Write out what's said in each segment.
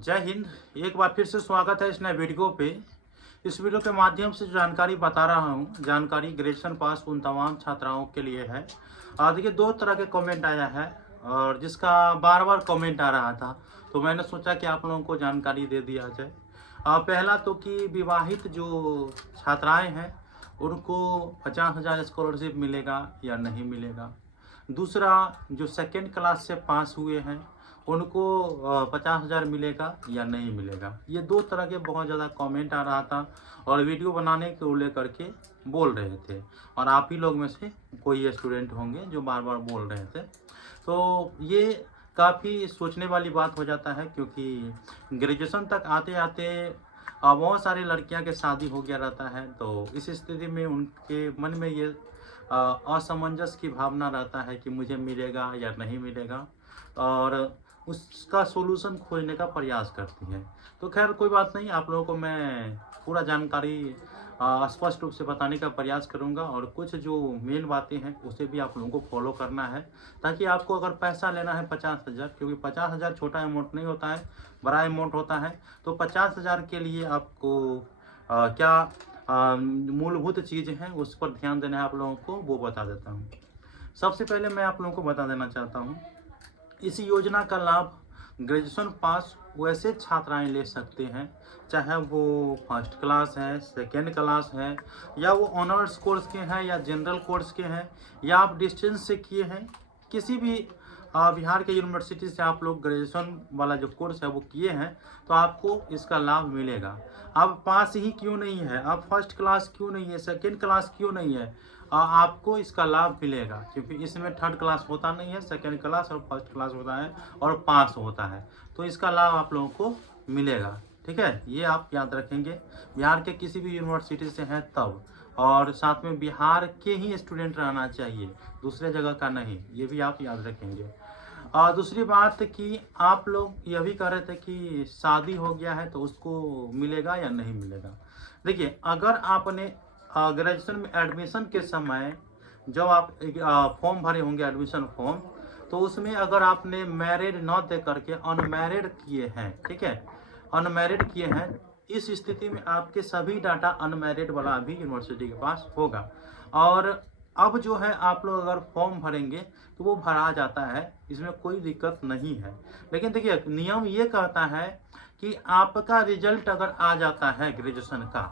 जय हिंद। एक बार फिर से स्वागत है इस नए वीडियो पे। इस वीडियो के माध्यम से जो जानकारी बता रहा हूँ, जानकारी ग्रेजुएशन पास उन तमाम छात्राओं के लिए है। देखिए, दो तरह के कमेंट आया है और जिसका बार बार कमेंट आ रहा था, तो मैंने सोचा कि आप लोगों को जानकारी दे दिया जाए। पहला तो कि विवाहित जो छात्राएँ हैं उनको 50,000 स्कॉलरशिप मिलेगा या नहीं मिलेगा। दूसरा, जो सेकेंड क्लास से पास हुए हैं उनको 50,000 मिलेगा या नहीं मिलेगा। ये दो तरह के बहुत ज़्यादा कमेंट आ रहा था और वीडियो बनाने को लेकर के बोल रहे थे, और आप ही लोग में से कोई स्टूडेंट होंगे जो बार बार बोल रहे थे। तो ये काफ़ी सोचने वाली बात हो जाता है, क्योंकि ग्रेजुएशन तक आते आते बहुत सारी लड़कियां के शादी हो गया रहता है। तो इस स्थिति में उनके मन में ये असमंजस की भावना रहता है कि मुझे मिलेगा या नहीं मिलेगा, और उसका सोल्यूशन खोजने का प्रयास करती है। तो खैर कोई बात नहीं, आप लोगों को मैं पूरा जानकारी स्पष्ट रूप से बताने का प्रयास करूंगा, और कुछ जो मेन बातें हैं उसे भी आप लोगों को फॉलो करना है, ताकि आपको अगर पैसा लेना है 50,000, क्योंकि 50,000 छोटा अमाउंट नहीं होता है, बड़ा अमाउंट होता है। तो 50,000 के लिए आपको क्या मूलभूत चीज़ हैं उस पर ध्यान देना है आप लोगों को, वो बता देता हूँ। सबसे पहले मैं आप लोगों को बता देना चाहता हूँ, इस योजना का लाभ ग्रेजुएशन पास वैसे छात्राएं ले सकते हैं, चाहे वो फर्स्ट क्लास है, सेकेंड क्लास है, या वो ऑनर्स कोर्स के हैं, या जनरल कोर्स के हैं, या आप डिस्टेंस से किए हैं। किसी भी बिहार के यूनिवर्सिटी से आप लोग ग्रेजुएशन वाला जो कोर्स है वो किए हैं, तो आपको इसका लाभ मिलेगा। आप पास ही क्यों नहीं है, आप फर्स्ट क्लास क्यों नहीं है, सेकेंड क्लास क्यों नहीं है, आपको इसका लाभ मिलेगा, क्योंकि इसमें थर्ड क्लास होता नहीं है, सेकेंड क्लास और फर्स्ट क्लास होता है और पास होता है। तो इसका लाभ आप लोगों को मिलेगा, ठीक है। ये आप याद रखेंगे, बिहार के किसी भी यूनिवर्सिटी से हैं तब, और साथ में बिहार के ही स्टूडेंट रहना चाहिए, दूसरे जगह का नहीं, ये भी आप याद रखेंगे। और दूसरी बात कि आप लोग यह भी कह रहे थे कि शादी हो गया है तो उसको मिलेगा या नहीं मिलेगा। देखिए, अगर आपने ग्रेजुएशन में एडमिशन के समय जब आप फॉर्म भरे होंगे एडमिशन फॉर्म, तो उसमें अगर आपने मैरिड न दे करके अनमैरिड किए हैं, ठीक है, अनमैरिड किए हैं, इस स्थिति में आपके सभी डाटा अनमैरिड वाला भी यूनिवर्सिटी के पास होगा। और अब जो है आप लोग अगर फॉर्म भरेंगे तो वो भरा जाता है, इसमें कोई दिक्कत नहीं है। लेकिन देखिए, नियम ये कहता है कि आपका रिजल्ट अगर आ जाता है ग्रेजुएशन का,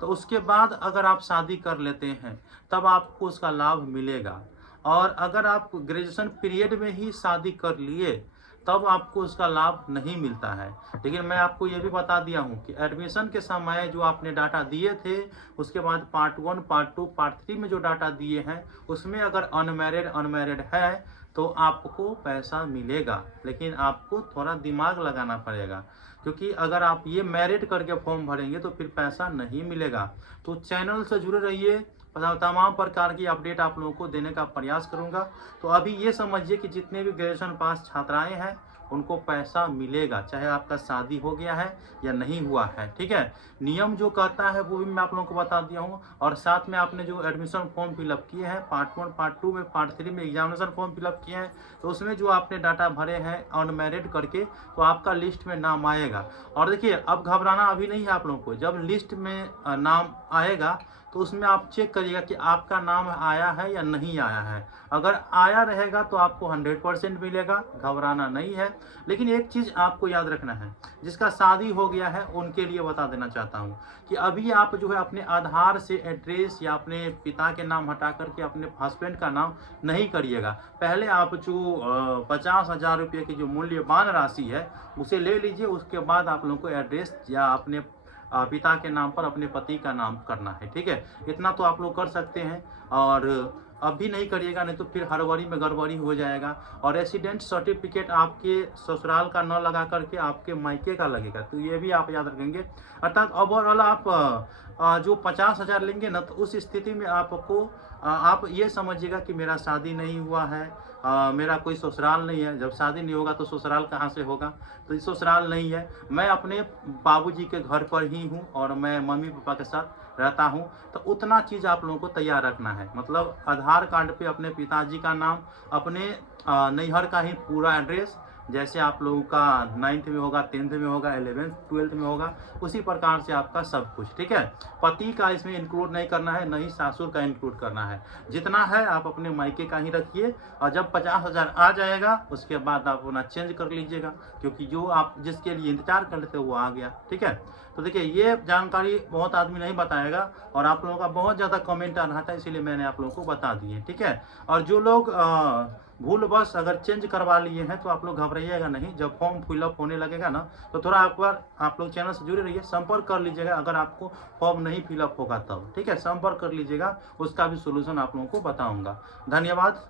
तो उसके बाद अगर आप शादी कर लेते हैं तब आपको उसका लाभ मिलेगा। और अगर आप ग्रेजुएशन पीरियड में ही शादी कर लिए तब आपको उसका लाभ नहीं मिलता है। लेकिन मैं आपको ये भी बता दिया हूँ कि एडमिशन के समय जो आपने डाटा दिए थे, उसके बाद पार्ट 1, पार्ट 2, पार्ट 3 में जो डाटा दिए हैं, उसमें अगर अनमैरिड है तो आपको पैसा मिलेगा। लेकिन आपको थोड़ा दिमाग लगाना पड़ेगा, क्योंकि अगर आप ये मैरिड करके फॉर्म भरेंगे तो फिर पैसा नहीं मिलेगा। तो चैनल से जुड़े रहिए, तमाम प्रकार की अपडेट आप लोगों को देने का प्रयास करूंगा। तो अभी ये समझिए कि जितने भी ग्रेजुएशन पास छात्राएं हैं उनको पैसा मिलेगा, चाहे आपका शादी हो गया है या नहीं हुआ है, ठीक है। नियम जो कहता है वो भी मैं आप लोगों को बता दिया हूँ, और साथ में आपने जो एडमिशन फॉर्म फिलअप किए हैं पार्ट 1, पार्ट 2 में, पार्ट 3 में एग्जामिनेशन फॉर्म फिलअप किए हैं, तो उसमें जो आपने डाटा भरे हैं अनमैरिड करके, तो आपका लिस्ट में नाम आएगा। और देखिए, अब घबराना अभी नहीं है आप लोगों को, जब लिस्ट में नाम आएगा तो उसमें आप चेक करिएगा कि आपका नाम आया है या नहीं आया है। अगर आया रहेगा तो आपको 100% मिलेगा, घबराना नहीं है। लेकिन एक चीज़ आपको याद रखना है, जिसका शादी हो गया है उनके लिए बता देना चाहता हूँ कि अभी आप जो है अपने आधार से एड्रेस या अपने पिता के नाम हटा करके अपने हस्बैंड का नाम नहीं करिएगा। पहले आप जो 50,000 रुपये की जो मूल्यवान राशि है उसे ले लीजिए, उसके बाद आप लोगों को एड्रेस या अपने पिता के नाम पर अपने पति का नाम करना है, ठीक है। इतना तो आप लोग कर सकते हैं, और अब भी नहीं करिएगा, नहीं तो फिर हड़बड़ी में गड़बड़ी हो जाएगा। और रेसिडेंट सर्टिफिकेट आपके ससुराल का न लगा करके आपके मायके का लगेगा, तो ये भी आप याद रखेंगे। अर्थात ओवरऑल आप जो 50,000 लेंगे ना, तो उस स्थिति में आपको आप ये समझिएगा कि मेरा शादी नहीं हुआ है, मेरा कोई ससुराल नहीं है। जब शादी नहीं होगा तो ससुराल कहाँ से होगा, तो ये ससुराल नहीं है, मैं अपने बाबूजी के घर पर ही हूँ और मैं मम्मी पापा के साथ रहता हूँ। तो उतना चीज़ आप लोगों को तैयार रखना है, मतलब आधार कार्ड पे अपने पिताजी का नाम, अपने नैहर का ही पूरा एड्रेस, जैसे आप लोगों का 9th में होगा, 10th में होगा, 11th 12th में होगा, उसी प्रकार से आपका सब कुछ। ठीक है, पति का इसमें इंक्लूड नहीं करना है, नहीं ससुर का इंक्लूड करना है। जितना है आप अपने मायके का ही रखिए, और जब 50,000 आ जाएगा उसके बाद आप अपना चेंज कर लीजिएगा, क्योंकि जो आप जिसके लिए इंतजार कर लेते वो आ गया। ठीक है, तो देखिए ये जानकारी बहुत आदमी नहीं बताएगा, और आप लोगों का बहुत ज़्यादा कमेंट आ रहा था, इसीलिए मैंने आप लोगों को बता दिए। ठीक है, और जो लोग भूलवश अगर चेंज करवा लिए हैं तो आप लोग घबराइएगा नहीं। जब फॉर्म फिलअप होने लगेगा ना, तो थोड़ा एक बार आप लोग चैनल से जुड़े रहिए, संपर्क कर लीजिएगा अगर आपको फॉर्म नहीं फिलअप होगा तब। ठीक है, संपर्क कर लीजिएगा, उसका भी सोल्यूशन आप लोगों को बताऊंगा। धन्यवाद।